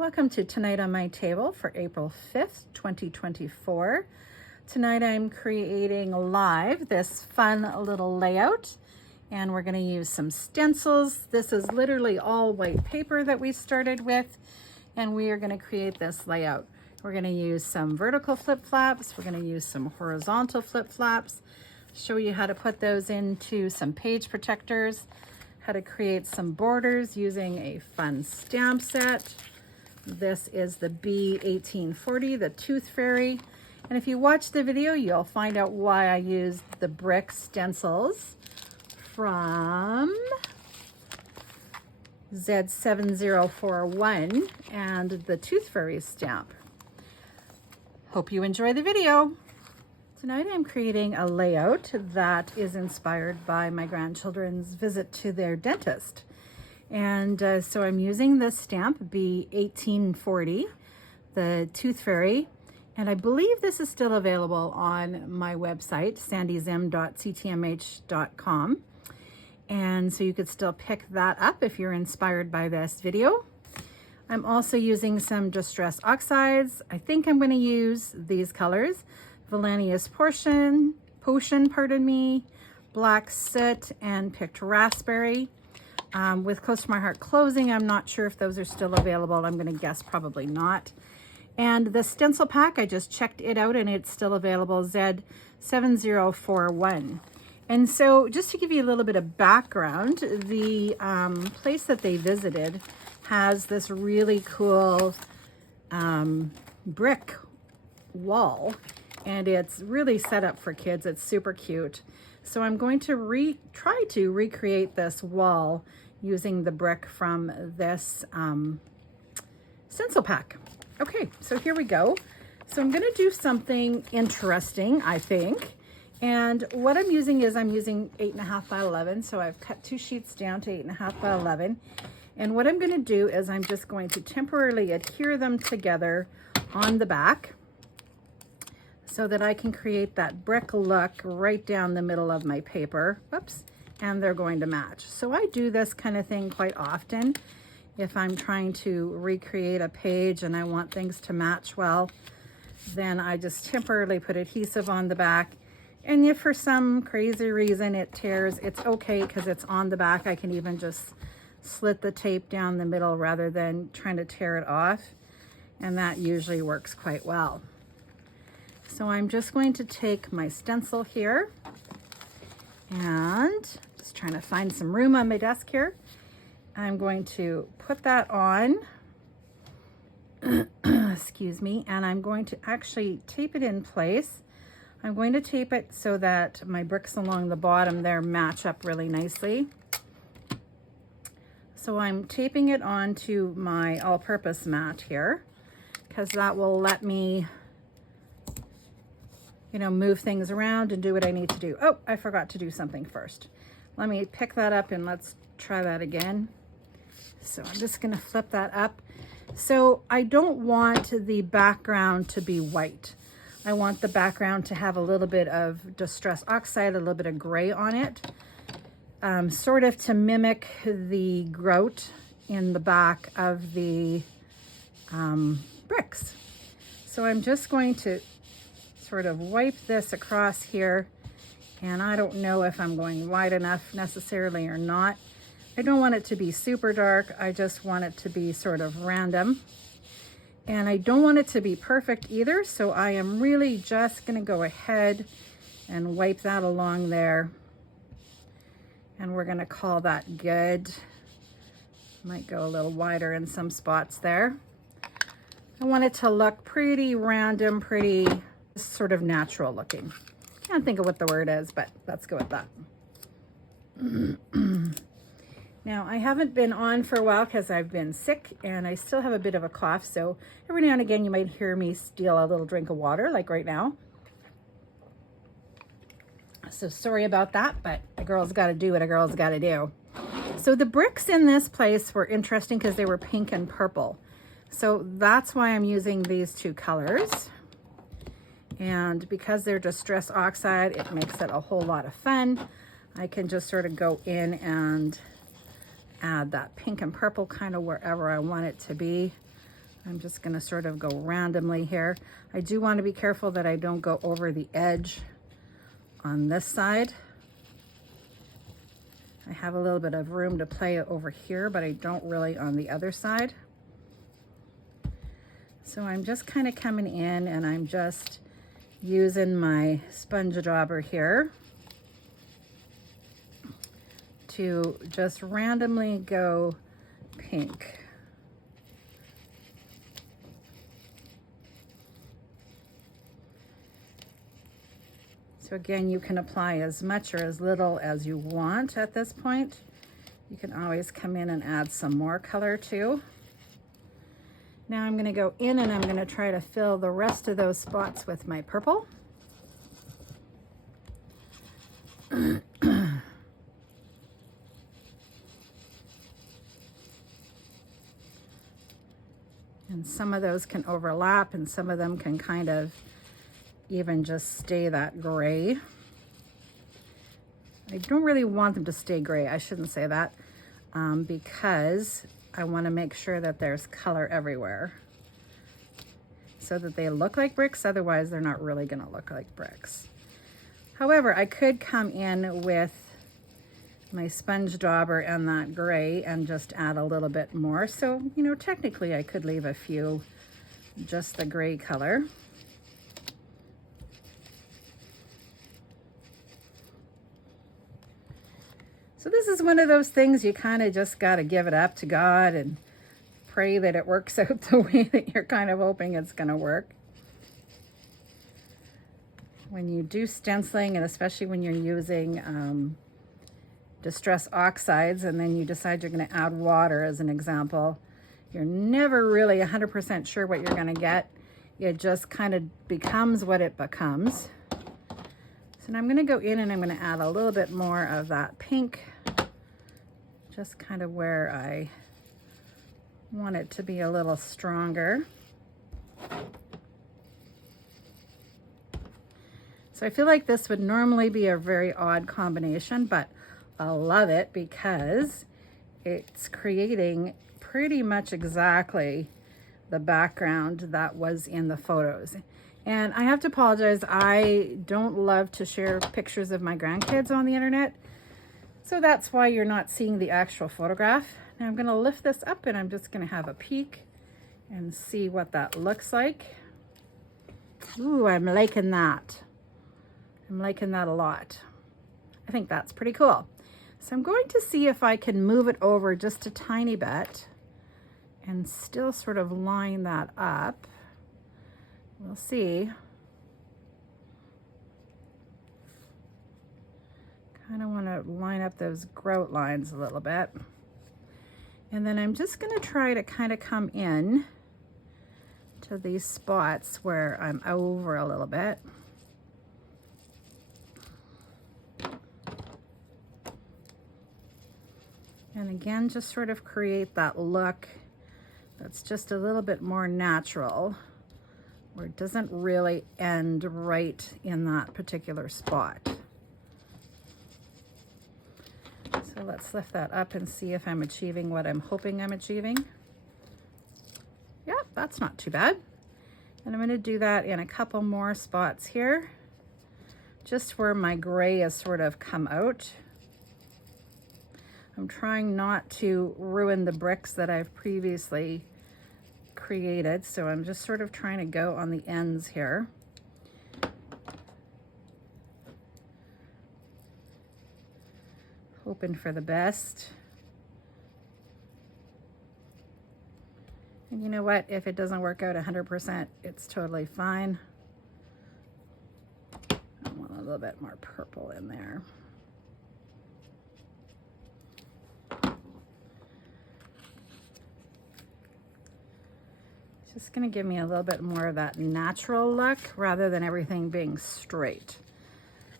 Welcome to Tonight on My Table for April 5th, 2024. Tonight I'm creating live this fun little layout, and we're going to use some stencils. This is literally all white paper that we started with, and we are going to create this layout. We're going to use some vertical flip-flops. We're going to use some horizontal flip-flops, show you how to put those into some page protectors, how to create some borders using a fun stamp set. This is the B1840, the Tooth Fairy. And if you watch the video, you'll find out why I used the brick stencils from Z7041 and the Tooth Fairy stamp. Hope you enjoy the video. Tonight I'm creating a layout that is inspired by my grandchildren's visit to their dentist. And so I'm using the stamp B1840, the Tooth Fairy, and I believe this is still available on my website, sandyzim.ctmh.com. And so you could still pick that up if you're inspired by this video. I'm also using some Distress Oxides. I think I'm going to use these colors, Valanius Potion, Black Soot, and Picked Raspberry. With Close to My Heart closing, I'm not sure if those are still available. I'm going to guess probably not. And the stencil pack, I just checked it out and it's still available, Z7041. And so just to give you a little bit of background, the place that they visited has this really cool brick wall, and it's really set up for kids. It's super cute. So I'm going to try to recreate this wall using the brick from this stencil pack. Okay, so here we go. So I'm going to do something interesting, I think. And what I'm using is I'm using 8.5 by 11. So I've cut 2 sheets down to 8.5 by 11. And what I'm going to do is I'm just going to temporarily adhere them together on the back, so that I can create that brick look right down the middle of my paper. Oops, and they're going to match. So I do this kind of thing quite often. If I'm trying to recreate a page and I want things to match well, then I just temporarily put adhesive on the back. And if for some crazy reason it tears, it's okay because it's on the back. I can even just slit the tape down the middle rather than trying to tear it off. And that usually works quite well. So I'm just going to take my stencil here and just trying to find some room on my desk here. I'm going to put that on, excuse me, and I'm going to actually tape it in place. I'm going to tape it so that my bricks along the bottom there match up really nicely. So I'm taping it onto my all-purpose mat here because that will let me move things around and do what I need to do. Oh, I forgot to do something first. Let me pick that up and let's try that again. So I'm just going to flip that up. So I don't want the background to be white. I want the background to have a little bit of Distress Oxide, a little bit of gray on it, sort of to mimic the grout in the back of the bricks. So I'm just going to sort of wipe this across here, and I don't know if I'm going wide enough necessarily or not. I don't want it to be super dark. I just want it to be sort of random, and I don't want it to be perfect either, so I am really just going to go ahead and wipe that along there, and we're going to call that good. Might go a little wider in some spots there. I want it to look pretty random, pretty sort of natural looking. Can't think of what the word is, but let's go with that. Now, I haven't been on for a while because I've been sick and I still have a bit of a cough, so every now and again you might hear me steal a little drink of water, like right now. So sorry about that, but a girl's got to do what a girl's got to do. So the bricks in this place were interesting because they were pink and purple. So that's why I'm using these 2 colors. And because they're Distress Oxide, it makes it a whole lot of fun. I can just sort of go in and add that pink and purple kind of wherever I want it to be. I'm just going to sort of go randomly here. I do want to be careful that I don't go over the edge on this side. I have a little bit of room to play over here, but I don't really on the other side. So I'm just kind of coming in and I'm just using my sponge dauber here to just randomly go pink. So again, you can apply as much or as little as you want at this point. You can always come in and add some more color too. Now I'm going to go in and I'm going to try to fill the rest of those spots with my purple. And some of those can overlap and some of them can kind of even just stay that gray. I don't really want them to stay gray. I shouldn't say that because I want to make sure that there's color everywhere so that they look like bricks. Otherwise, they're not really going to look like bricks. However, I could come in with my sponge dauber and that gray and just add a little bit more. So, you know, technically I could leave a few just the gray color. So this is one of those things you kind of just got to give it up to God and pray that it works out the way that you're kind of hoping it's going to work. When you do stenciling, and especially when you're using distress oxides and then you decide you're going to add water as an example, you're never really 100% sure what you're going to get. It just kind of becomes what it becomes. So now I'm going to go in and I'm going to add a little bit more of that pink, just kind of where I want it to be a little stronger. So I feel like this would normally be a very odd combination, but I love it because it's creating pretty much exactly the background that was in the photos. And I have to apologize, I don't love to share pictures of my grandkids on the internet. So that's why you're not seeing the actual photograph. Now I'm gonna lift this up and I'm just gonna have a peek and see what that looks like. Ooh, I'm liking that. I'm liking that a lot. I think that's pretty cool. So I'm going to see if I can move it over just a tiny bit and still sort of line that up. We'll see. Kind of want to line up those grout lines a little bit. And then I'm just going to try to kind of come in to these spots where I'm over a little bit. And again, just sort of create that look that's just a little bit more natural, where it doesn't really end right in that particular spot. So let's lift that up and see if I'm achieving what I'm hoping I'm achieving. Yeah, that's not too bad. And I'm going to do that in a couple more spots here, just where my gray has sort of come out. I'm trying not to ruin the bricks that I've previously created, so I'm just sort of trying to go on the ends here. Hoping for the best. And you know what? If it doesn't work out 100%, it's totally fine. I want a little bit more purple in there. Just going to give me a little bit more of that natural look rather than everything being straight.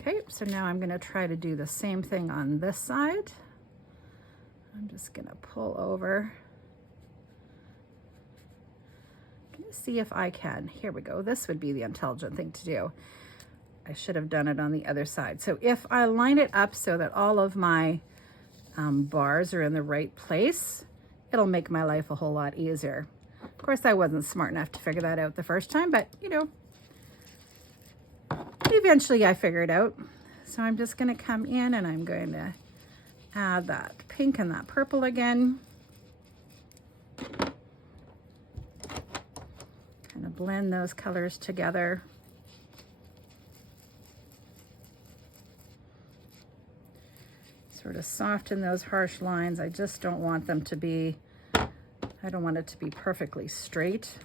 Okay, so now I'm going to try to do the same thing on this side. I'm just going to pull over. I'm going to see if I can. Here we go. This would be the intelligent thing to do. I should have done it on the other side. So if I line it up so that all of my bars are in the right place, it'll make my life a whole lot easier. Of course, I wasn't smart enough to figure that out the first time, but you know, eventually I figured it out. So I'm just going to come in and I'm going to add that pink and that purple again. Kind of blend those colors together. Sort of soften those harsh lines. I just don't want them to be, I don't want it to be perfectly straight.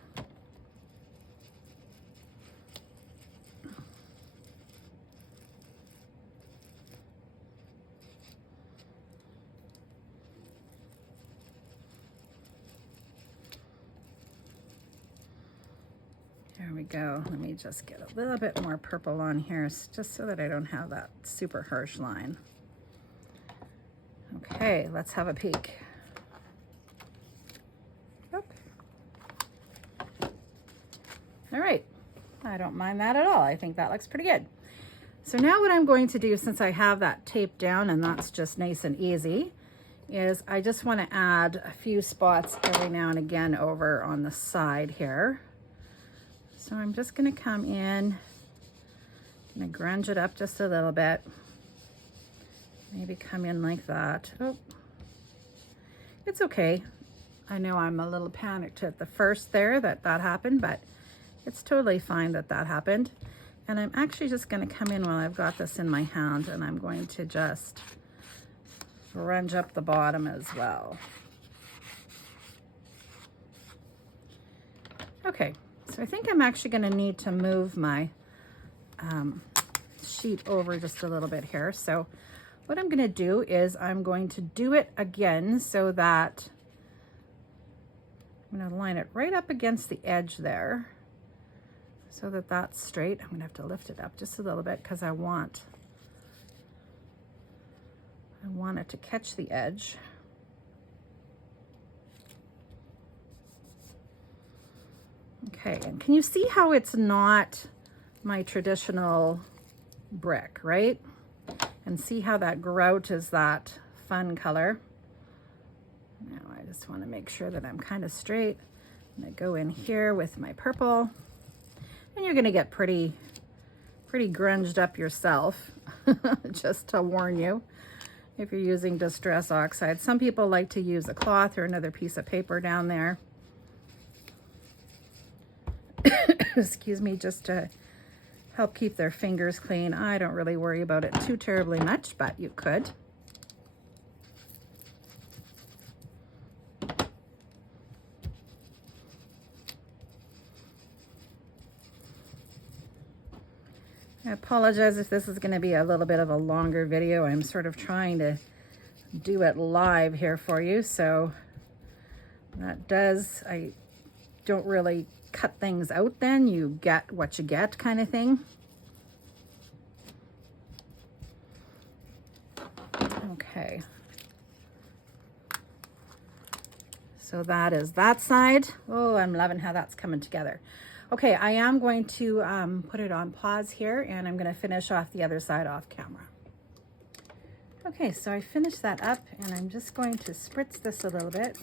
There we go. Let me just get a little bit more purple on here just so that I don't have that super harsh line. Okay, let's have a peek. Oop. All right, I don't mind that at all. I think that looks pretty good. So now what I'm going to do, since I have that taped down and that's just nice and easy, is I just want to add a few spots every now and again over on the side here. So I'm just going to come in, going to grunge it up just a little bit. Maybe come in like that. Oh, it's okay. I know I'm a little panicked at the first there that happened, but it's totally fine that happened. And I'm actually just going to come in while I've got this in my hand, and I'm going to just grunge up the bottom as well. Okay, so I think I'm actually going to need to move my sheet over just a little bit here. So what I'm going to do is I'm going to do it again so that I'm going to line it right up against the edge there so that that's straight. I'm going to have to lift it up just a little bit because I want it to catch the edge. Okay, and can you see how it's not my traditional brick, right? And see how that grout is that fun color. Now I just want to make sure that I'm kind of straight. I'm going to go in here with my purple. And you're going to get pretty grunged up yourself, just to warn you, if you're using Distress Oxide. Some people like to use a cloth or another piece of paper down there. Excuse me, just to help keep their fingers clean. I don't really worry about it too terribly much, but you could. I apologize if this is going to be a little bit of a longer video. I'm sort of trying to do it live here for you, so I don't really cut things out then. You get what you get kind of thing. Okay. So that is that side. Oh, I'm loving how that's coming together. Okay, I am going to put it on pause here, and I'm going to finish off the other side off camera. Okay, so I finished that up, and I'm just going to spritz this a little bit.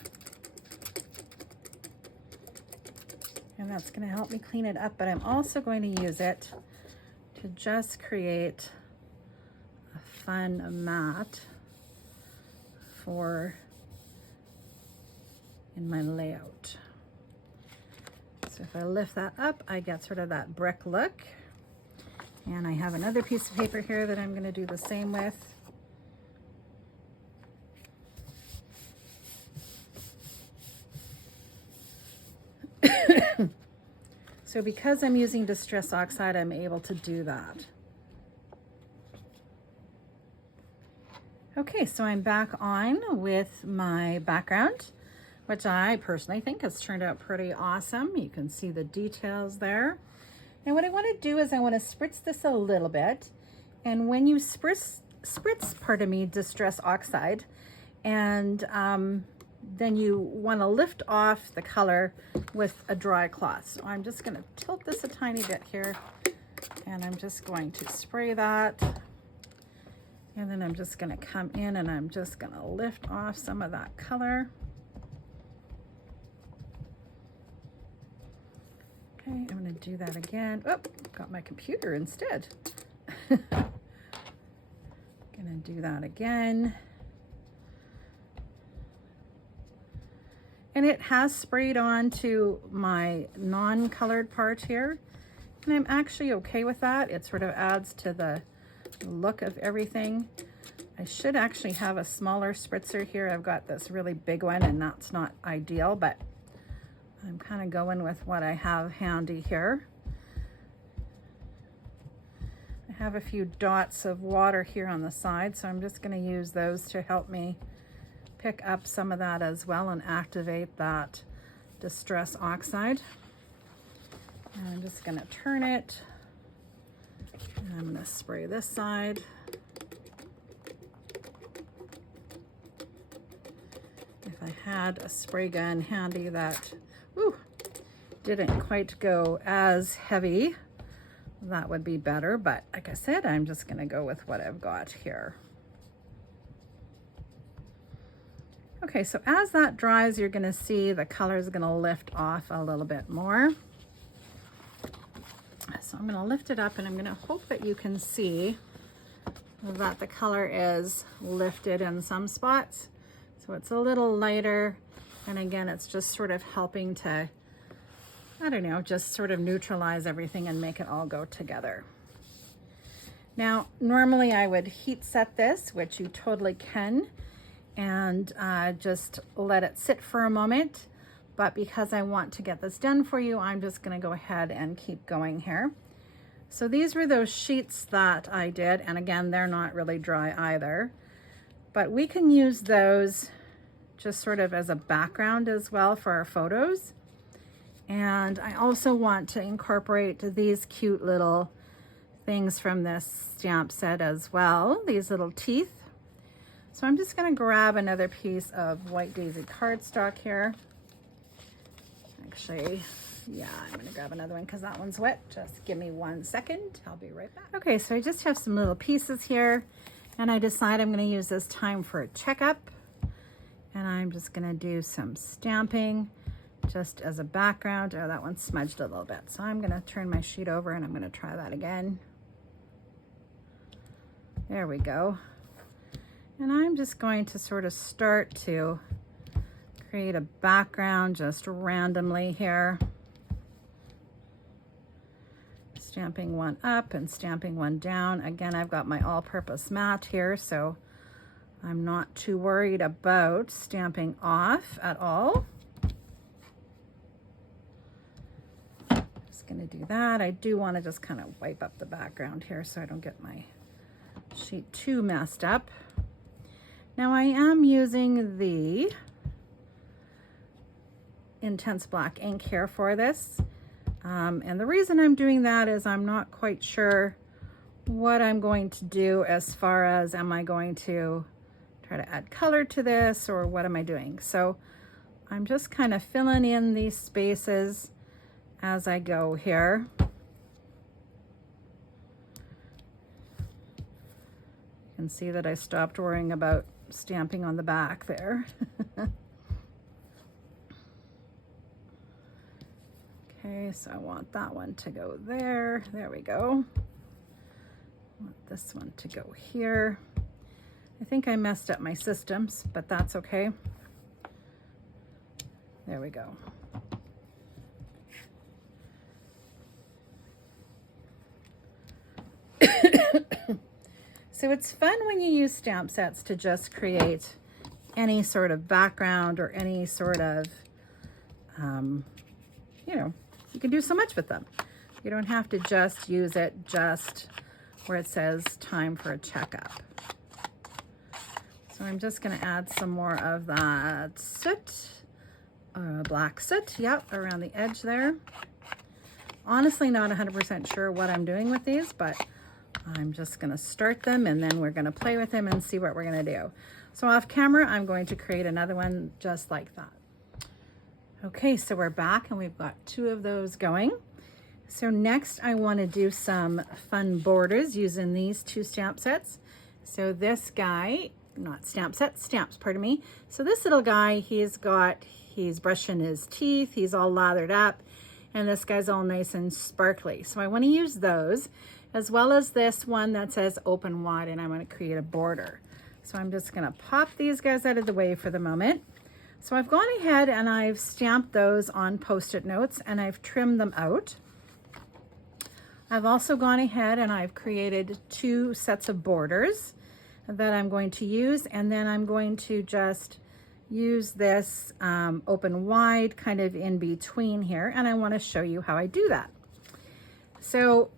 And that's going to help me clean it up, but I'm also going to use it to just create a fun mat in my layout. So if I lift that up, I get sort of that brick look. And I have another piece of paper here that I'm going to do the same with. So because I'm using Distress Oxide, I'm able to do that. Okay, so I'm back on with my background, which I personally think has turned out pretty awesome. You can see the details there. And what I want to do is I want to spritz this a little bit. And when you spritz, Distress Oxide, and then you want to lift off the color with a dry cloth. So I'm just going to tilt this a tiny bit here, and I'm just going to spray that. And then I'm just going to come in and I'm just going to lift off some of that color. I'm going to do that again. Oh, got my computer instead. Gonna do that again. And it has sprayed on to my non-colored part here. And I'm actually okay with that. It sort of adds to the look of everything. I should actually have a smaller spritzer here. I've got this really big one and that's not ideal, but I'm kind of going with what I have handy here. I have a few dots of water here on the side, so I'm just going to use those to help me pick up some of that as well and activate that distress oxide. And I'm just going to turn it. And I'm going to spray this side. If I had a spray gun handy that didn't quite go as heavy, that would be better, but like I said, I'm just going to go with what I've got here. Okay, so as that dries, you're going to see the color is going to lift off a little bit more. So I'm going to lift it up and I'm going to hope that you can see that the color is lifted in some spots. So it's a little lighter, and again, it's just sort of helping to, I don't know, just sort of neutralize everything and make it all go together. Now, normally I would heat set this, which you totally can, and just let it sit for a moment. But because I want to get this done for you, I'm just going to go ahead and keep going here. So these were those sheets that I did, and again, they're not really dry either. But we can use those just sort of as a background as well for our photos. And I also want to incorporate these cute little things from this stamp set as well, these little teeth. So I'm just going to grab another piece of White Daisy cardstock here. Actually, yeah, I'm going to grab another one because that one's wet. Just give me 1 second. I'll be right back. Okay, so I just have some little pieces here, and I decide I'm going to use this time for a checkup. And I'm just going to do some stamping just as a background. Oh, that one smudged a little bit. So I'm going to turn my sheet over and I'm going to try that again. There we go. And I'm just going to sort of start to create a background just randomly here. Stamping one up and stamping one down. Again, I've got my all-purpose mat here, so I'm not too worried about stamping off at all. Just gonna do that. I do want to just kind of wipe up the background here so I don't get my sheet too messed up. Now I am using the Intense Black ink here for this. And the reason I'm doing that is I'm not quite sure what I'm going to do as far as am I going to try to add color to this or what am I doing? So I'm just kind of filling in these spaces as I go here. You can see that I stopped worrying about stamping on the back there. Okay, so I want that one to go there. There we go. I want this one to go here. I think I messed up my systems, but that's okay. There we go. So it's fun when you use stamp sets to just create any sort of background or any sort of, you know, you can do so much with them. You don't have to just use it just where it says time for a checkup. So I'm just going to add some more of that soot, black soot, yep, around the edge there. Honestly, not 100% sure what I'm doing with these, but I'm just going to start them and then we're going to play with them and see what we're going to do. So off camera, I'm going to create another one just like that. Okay, so we're back and we've got 2 of those going. So next I want to do some fun borders using these 2 stamp sets. So this guy, not stamp sets, stamps, pardon me. So this little guy, he's brushing his teeth, he's all lathered up. and this guy's all nice and sparkly. So I want to use those, as well as this one that says open wide, and I'm going to create a border. So I'm just going to pop these guys out of the way for the moment. So I've gone ahead and I've stamped those on Post-it notes and I've trimmed them out. I've also gone ahead and I've created 2 sets of borders that I'm going to use, and then I'm going to just use this open wide kind of in between here, and I want to show you how I do that. So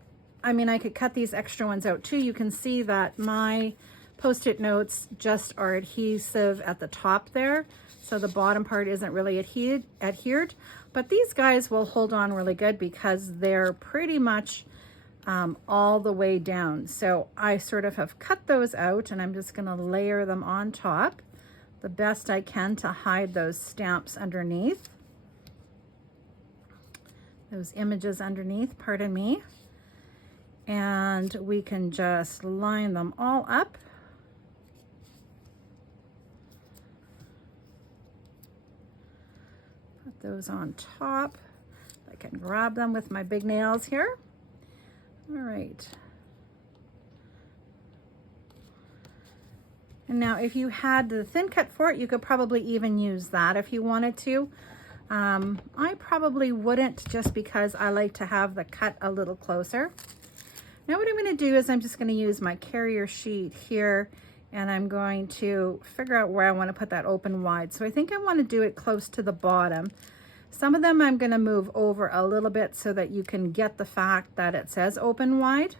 I mean, I could cut these extra ones out too. You can see that my Post-it notes just are adhesive at the top there, so the bottom part isn't really adhered, but these guys will hold on really good because they're pretty much all the way down. So I sort of have cut those out, and I'm just going to layer them on top the best I can to hide those stamps underneath, those images underneath, pardon me. And we can just line them all up. Put those on top. I can grab them with my big nails here. All right. And now if you had the thin cut for it, you could probably even use that if you wanted to. I probably wouldn't, just because I like to have the cut a little closer. Now what I'm going to do is I'm just going to use my carrier sheet here, and I'm going to figure out where I want to put that open wide. So I think I want to do it close to the bottom. Some of them I'm going to move over a little bit so that you can get the fact that it says open wide.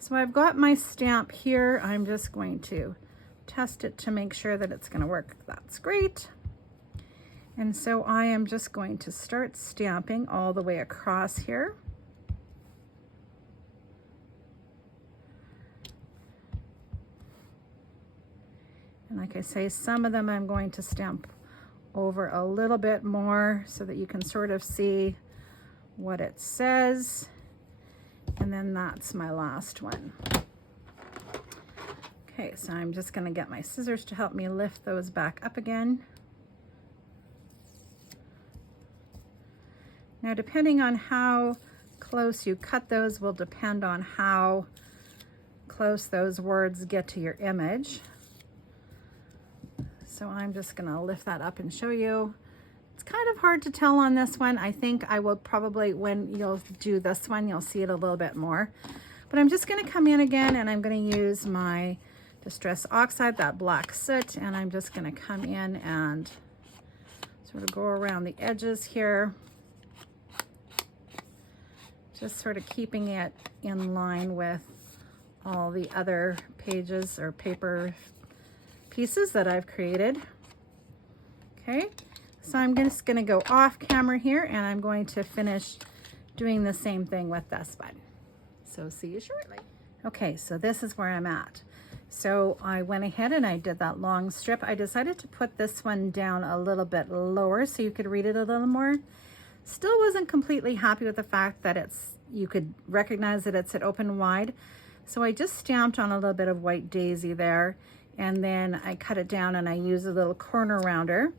So I've got my stamp here. I'm just going to test it to make sure that it's going to work. That's great. And so I am just going to start stamping all the way across here. And like I say, some of them I'm going to stamp over a little bit more so that you can sort of see what it says. And then that's my last one. Okay, so I'm just going to get my scissors to help me lift those back up again. Now, depending on how close you cut those will depend on how close those words get to your image. So I'm just going to lift that up and show you. It's kind of hard to tell on this one. I think I will probably, when you'll do this one, you'll see it a little bit more. But I'm just going to come in again, and I'm going to use my Distress Oxide, that black soot, and I'm just going to come in and sort of go around the edges here. Just sort of keeping it in line with all the other pages or paper pieces that I've created. Okay, so I'm just going to go off camera here, and I'm going to finish doing the same thing with this one. So see you shortly. Okay, so this is where I'm at. So I went ahead and I did that long strip. I decided to put this one down a little bit lower so you could read it a little more. Still wasn't completely happy with the fact that you could recognize that it's at open wide. So I just stamped on a little bit of white daisy there, and then I cut it down and I used a little corner rounder.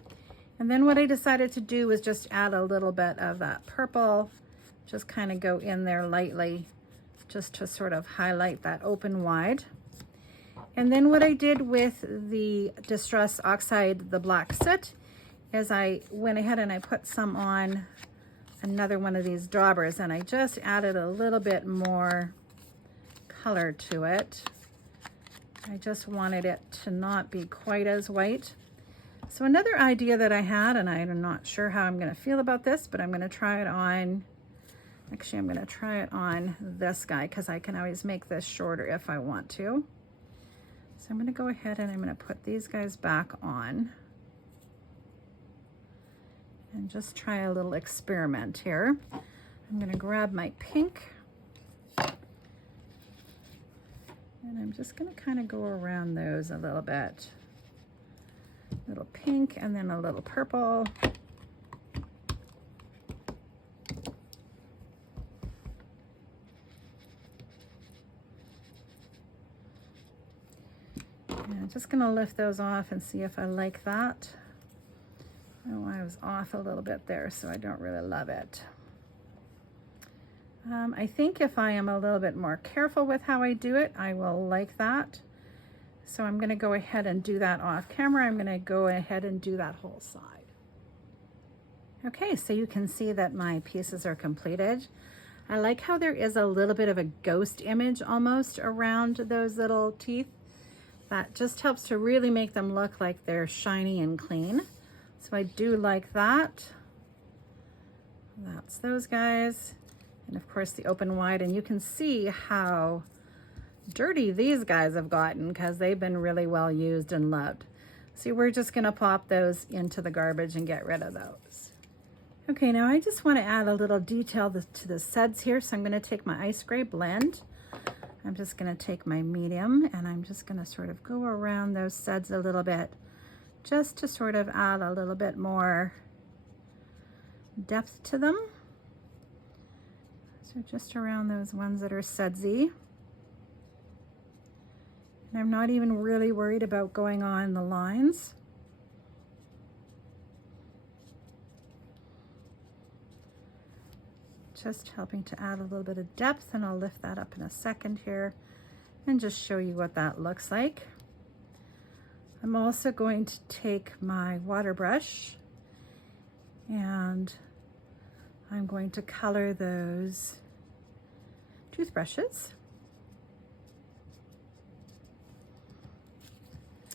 And then what I decided to do was just add a little bit of that purple, just kind of go in there lightly, just to sort of highlight that open wide. And then what I did with the Distress Oxide, the black soot, is I went ahead and I put some on another one of these daubers, and I just added a little bit more color to it. I just wanted it to not be quite as white. So another idea that I had, and I'm not sure how I'm going to feel about this, but I'm going to try it on, actually I'm going to try it on this guy, because I can always make this shorter if I want to. So I'm going to go ahead and I'm going to put these guys back on and just try a little experiment here. I'm going to grab my pink, and I'm just going to kind of go around those a little bit. A little pink and then a little purple. And I'm just going to lift those off and see if I like that. Oh, I was off a little bit there, so I don't really love it. I think if I am a little bit more careful with how I do it, I will like that. So I'm going to go ahead and do that off camera. I'm going to go ahead and do that whole side. Okay, so you can see that my pieces are completed. I like how there is a little bit of a ghost image almost around those little teeth. That just helps to really make them look like they're shiny and clean. So I do like that. That's those guys. And of course the open wide, and you can see how dirty these guys have gotten because they've been really well used and loved. So we're just gonna pop those into the garbage and get rid of those. Okay, now I just want to add a little detail to the suds here. So I'm going to take my ice gray blend. I'm just going to take my medium and I'm just going to sort of go around those suds a little bit just to sort of add a little bit more depth to them. So just around those ones that are sudsy. And I'm not even really worried about going on the lines. Just helping to add a little bit of depth, and I'll lift that up in a second here and just show you what that looks like. I'm also going to take my water brush and I'm going to color those toothbrushes.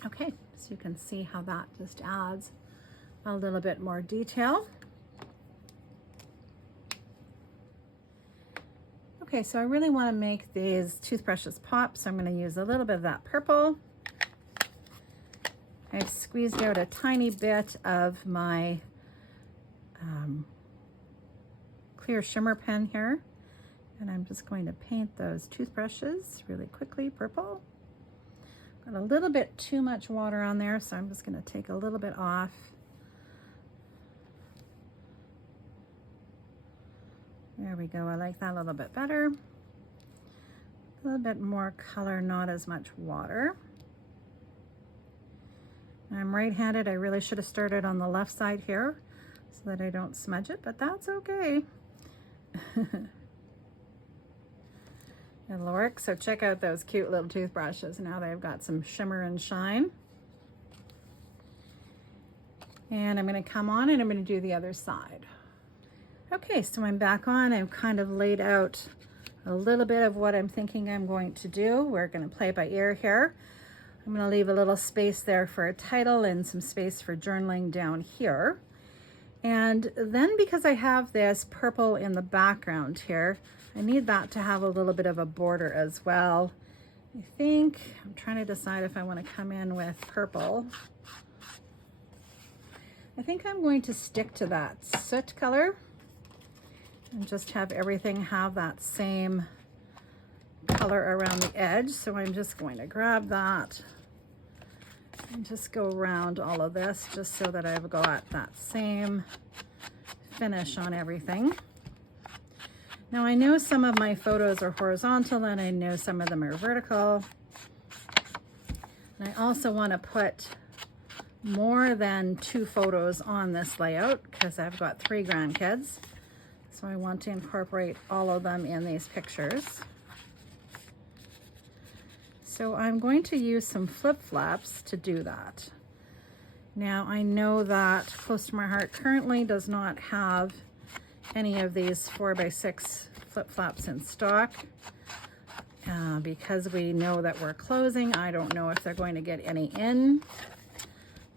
Okay, so you can see how that just adds a little bit more detail. Okay, so I really want to make these toothbrushes pop, so I'm going to use a little bit of that purple. I've squeezed out a tiny bit of my clear shimmer pen here, and I'm just going to paint those toothbrushes really quickly purple. Got a little bit too much water on there, so I'm just going to take a little bit off. There we go, I like that a little bit better. A little bit more color, not as much water. I'm right-handed, I really should have started on the left side here so that I don't smudge it, but that's okay. It'll work. So check out those cute little toothbrushes. Now they've got some shimmer and shine. And I'm going to come on and I'm going to do the other side. Okay, so I'm back on. I've kind of laid out a little bit of what I'm thinking I'm going to do. We're going to play by ear here. I'm going to leave a little space there for a title and some space for journaling down here. And then because I have this purple in the background here, I need that to have a little bit of a border as well. I think, I'm trying to decide if I want to come in with purple. I think I'm going to stick to that soot color and just have everything have that same color around the edge. So I'm just going to grab that and just go around all of this just so that I've got that same finish on everything. Now I know some of my photos are horizontal and I know some of them are vertical. And I also want to put more than 2 photos on this layout because I've got 3 grandkids. So I want to incorporate all of them in these pictures. So I'm going to use some flip-flops to do that. Now I know that Close to My Heart currently does not have any of these 4x6 flip-flops in stock. Because we know that we're closing, I don't know if they're going to get any in.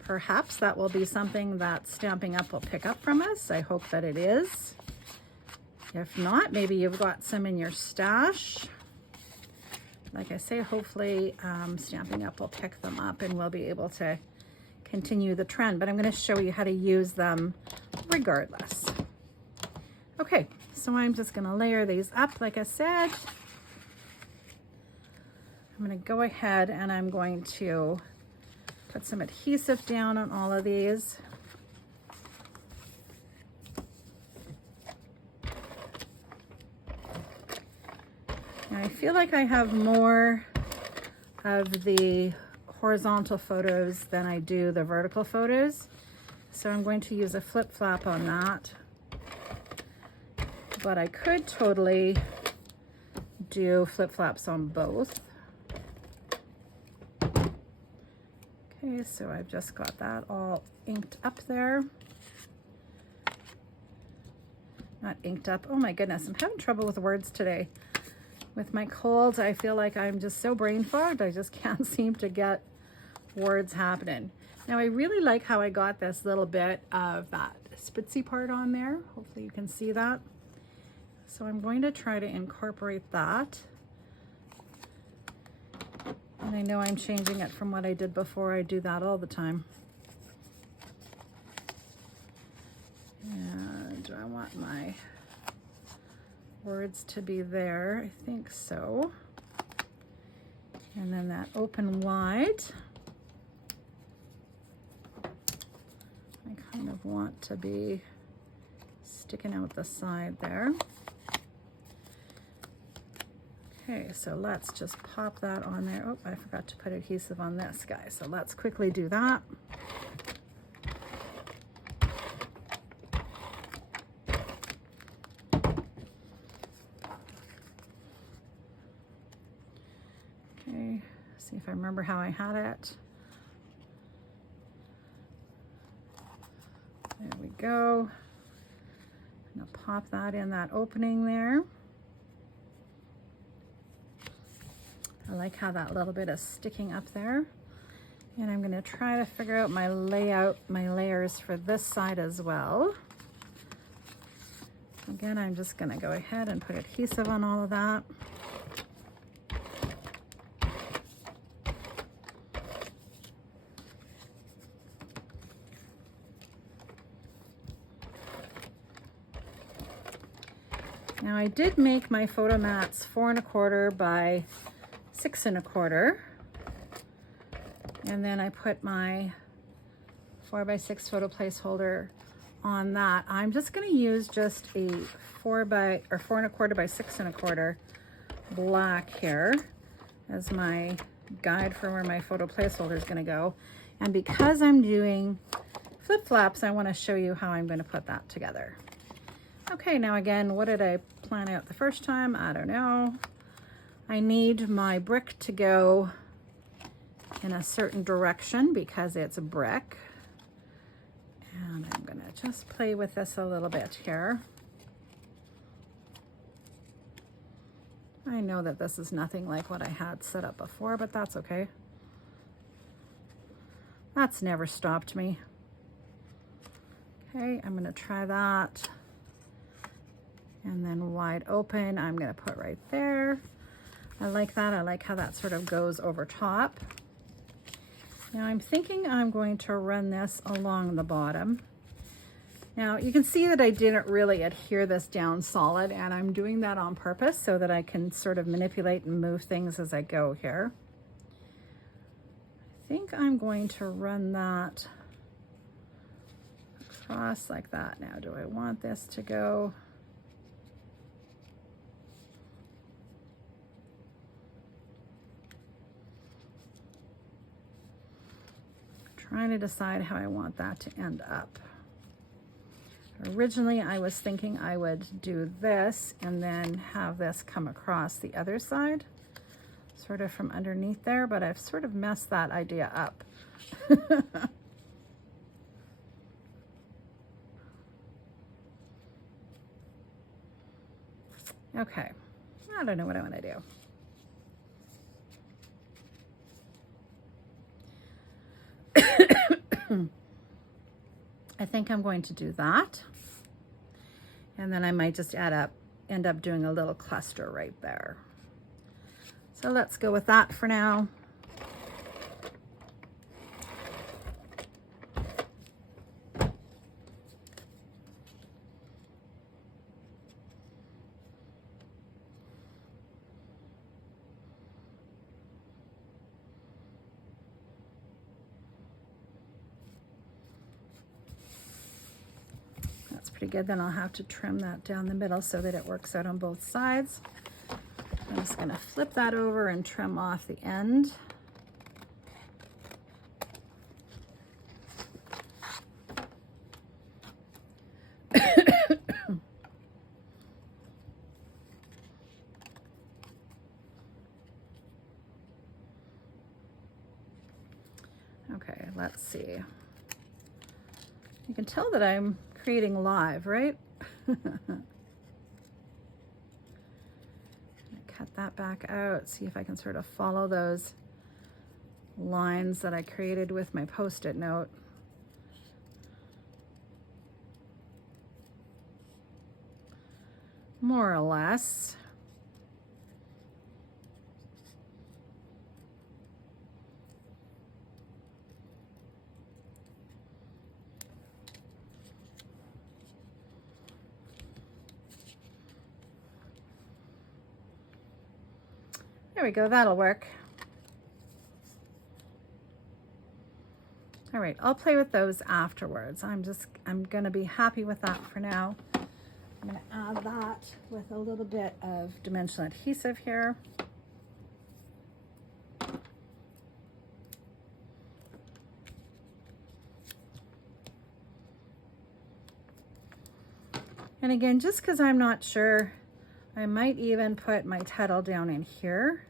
Perhaps that will be something that Stampin' Up! Will pick up from us. I hope that it is. If not, maybe you've got some in your stash. Like I say, hopefully Stampin' Up! Will pick them up and we'll be able to continue the trend. But I'm going to show you how to use them regardless. Okay, so I'm just going to layer these up like I said. I'm going to go ahead and I'm going to put some adhesive down on all of these. Now I feel like I have more of the horizontal photos than I do the vertical photos. So I'm going to use a flip-flop on that. but I could totally do flip-flops on both. Okay, so I've just got that all inked up there. Not inked up. Oh my goodness, I'm having trouble with words today. With my cold, I feel like I'm just so brain fogged. I just can't seem to get words happening. Now I really like how I got this little bit of that spitzy part on there. Hopefully you can see that. So I'm going to try to incorporate that. And I know I'm changing it from what I did before. I do that all the time. And do I want my words to be there? I think so. And then that open wide, I kind of want to be sticking out the side there. Okay, so let's just pop that on there. Oh, I forgot to put adhesive on this guy. So let's quickly do that. Okay, see if I remember how I had it. There we go. I'm gonna pop that in that opening there. I like how that little bit is sticking up there. And I'm gonna try to figure out my layout, my layers for this side as well. Again, I'm just gonna go ahead and put adhesive on all of that. Now I did make my photo mats 4 1/4 by 6 1/4, and then I put my 4 by 6 photo placeholder on that. I'm just going to use just a 4 1/4 by 6 1/4 black here as my guide for where my photo placeholder is going to go. And because I'm doing flip-flops, I want to show you how I'm going to put that together. Okay, now again, what did I plan out the first time? I don't know. I need my brick to go in a certain direction because it's a brick. And I'm gonna just play with this a little bit here. I know that this is nothing like what I had set up before, but that's okay. That's never stopped me. Okay, I'm gonna try that. And then wide open, I'm gonna put right there. I like that. I like how that sort of goes over top. Now I'm thinking I'm going to run this along the bottom. Now you can see that I didn't really adhere this down solid, and I'm doing that on purpose so that I can sort of manipulate and move things as I go here. I think I'm going to run that across like that. Now, do I want this to go? Trying to decide how I want that to end up. Originally, I was thinking I would do this and then have this come across the other side, sort of from underneath there, but I've sort of messed that idea up. Okay, I don't know what I want to do. I think I'm going to do that. And then I might just end up doing a little cluster right there. So let's go with that for now. Pretty good. Then I'll have to trim that down the middle so that it works out on both sides. I'm just going to flip that over and trim off the end. let's see. You can tell that I'm creating live, right? Cut that back out, see if I can sort of follow those lines that I created with my Post-it note. More or less. There we go, that'll work. All right, I'll play with those afterwards. I'm gonna be happy with that for now. I'm gonna add that with a little bit of dimensional adhesive here. And again, just because I'm not sure, I might even put my title down in here.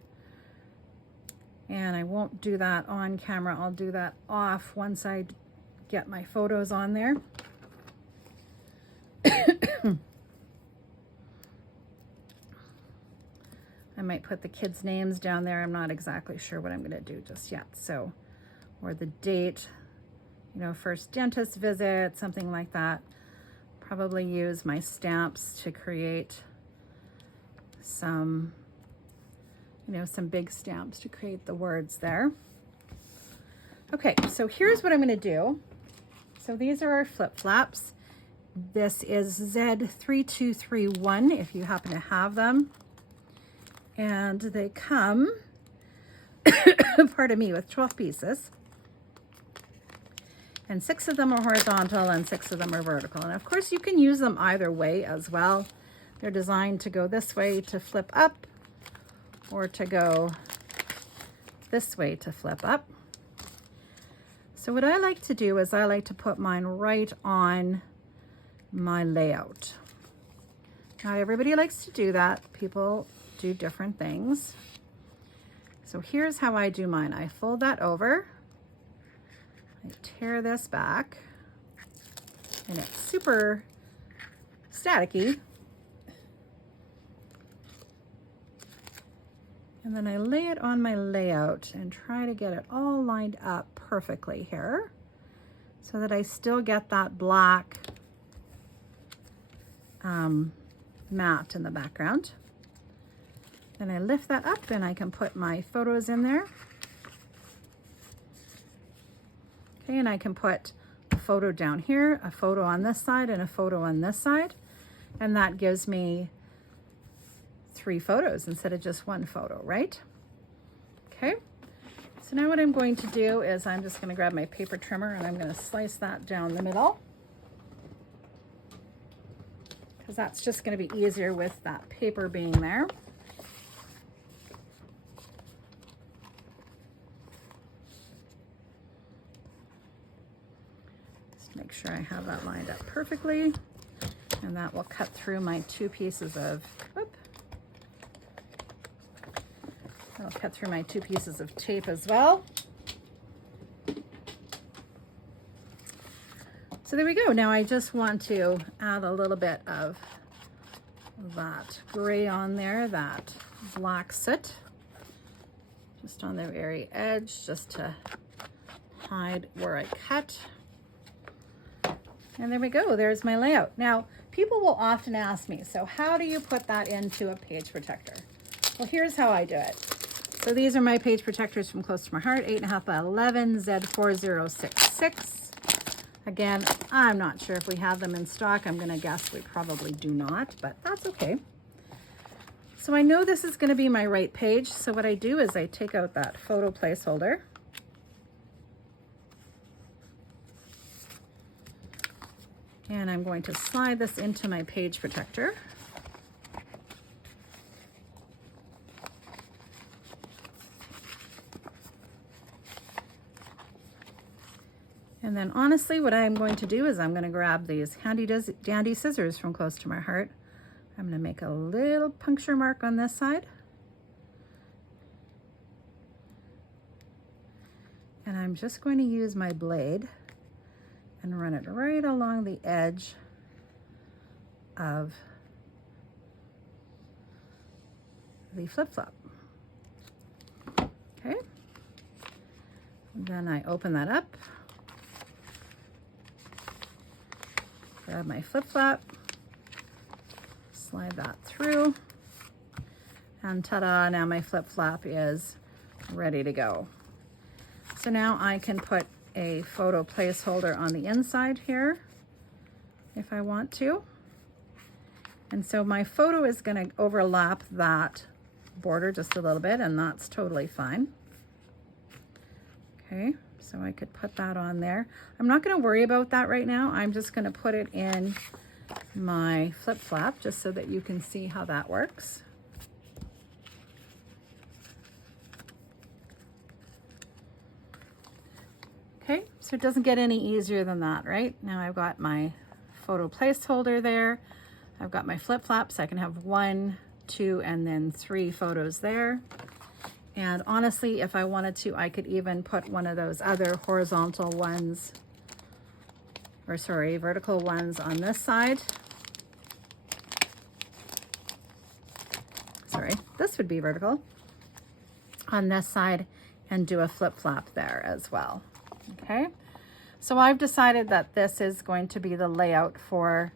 And I won't do that on camera. I'll do that off once I get my photos on there. I might put the kids' names down there. I'm not exactly sure what I'm gonna do just yet. So, or the date, you know, first dentist visit, something like that. Probably use my stamps to create some, you know, some big stamps to create the words there. Okay, so here's what I'm gonna do. So these are our flip-flops. This is Z3231 if you happen to have them. And they come, pardon me, with 12 pieces. And 6 of them are horizontal and 6 of them are vertical. And of course you can use them either way as well. They're designed to go this way to flip up, or to go this way to flip up. So what I like to do is I like to put mine right on my layout. Not everybody likes to do that. People do different things. So here's how I do mine. I fold that over, I tear this back, and it's super staticky. And then I lay it on my layout and try to get it all lined up perfectly here so that I still get that black mat in the background. Then I lift that up and I can put my photos in there. Okay, and I can put a photo down here, a photo on this side, and a photo on this side. And that gives me 3 photos instead of just 1 photo, right? Okay, so now what I'm going to do is I'm just going to grab my paper trimmer and I'm going to slice that down the middle, because that's just going to be easier with that paper being there. Just make sure I have that lined up perfectly, and that will cut through my 2 pieces of, I'll cut through my 2 pieces of tape as well. So there we go. Now I just want to add a little bit of that gray on there, that black soot, just on the very edge, just to hide where I cut. And there we go. There's my layout. Now, people will often ask me, so how do you put that into a page protector? Well, here's how I do it. So these are my page protectors from Close to My Heart, 8.5 by 11, Z4066. Again, I'm not sure if we have them in stock. I'm gonna guess we probably do not, but that's okay. So I know this is gonna be my right page. So what I do is I take out that photo placeholder. And I'm going to slide this into my page protector. And then honestly, what I'm going to do is I'm going to grab these handy dandy scissors from Close to My Heart. I'm going to make a little puncture mark on this side. And I'm just going to use my blade and run it right along the edge of the flip-flop. Okay. Then I open that up, grab my flip-flop, slide that through, and ta-da, now my flip-flop is ready to go. So now I can put a photo placeholder on the inside here if I want to. And so my photo is going to overlap that border just a little bit, and that's totally fine. Okay, so I could put that on there. I'm not going to worry about that right now. I'm just going to put it in my flip-flop just so that you can see how that works. Okay, so it doesn't get any easier than that, right? Now I've got my photo placeholder there. I've got my flip-flop, so I can have 1, 2, and then 3 photos there. And honestly, if I wanted to, I could even put one of those other horizontal ones, or sorry, vertical ones on this side. Sorry, this would be vertical on this side, and do a flip-flop there as well. Okay, so I've decided that this is going to be the layout for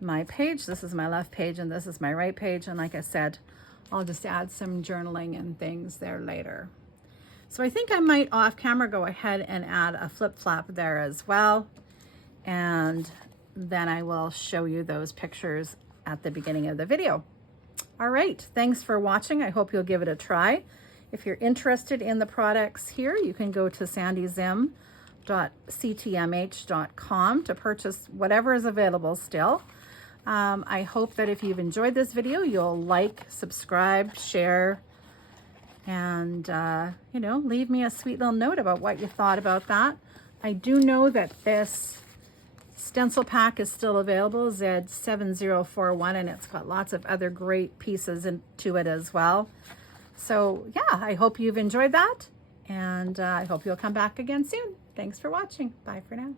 my page. This is my left page and this is my right page. And like I said, I'll just add some journaling and things there later. So I think I might off camera go ahead and add a flip-flop there as well. And then I will show you those pictures at the beginning of the video. All right, thanks for watching. I hope you'll give it a try. If you're interested in the products here, you can go to sandyzim.ctmh.com to purchase whatever is available still. I hope that if you've enjoyed this video, you'll like, subscribe, share, and you know, leave me a sweet little note about what you thought about that. I do know that this stencil pack is still available, Z7041, and it's got lots of other great pieces into it as well. So yeah, I hope you've enjoyed that, and I hope you'll come back again soon. Thanks for watching. Bye for now.